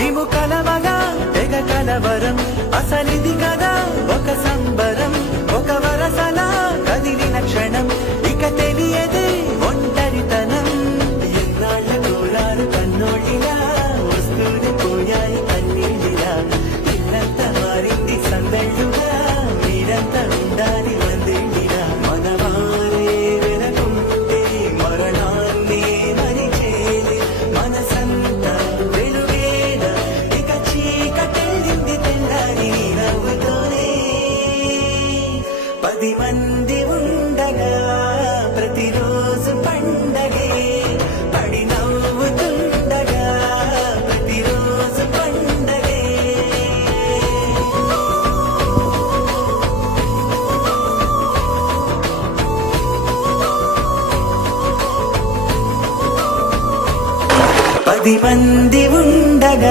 మేము కలవగా తెగ కలవరం అసలిది కదా ఒక సంబరం ఒక వరసలా కదిలిన క్షణం ఇక తెలియదే ఒంటరితనం ఎన్నాళ్ళ కోరారు కన్నోళ్ళిలా వస్తూనే పోయాయి కన్నీళ్ళిలా ఇల్లంతా మారింది సందళ్ళుగా మీరంతా ఉండాలి వందేళ్ళిలా మనవారే వెనకుంటే మరణాన్ని మరిచేది మనసంతా వెలుగేడ ఇక చీకటెళ్ళింది తెల్లారి నవ్వుతోనే 10 మంది ఉండగా ప్రతిరోజు పండగే పడి నవ్వుతుండగా ప్రతిరోజు పండగే 10 మంది ఉండగా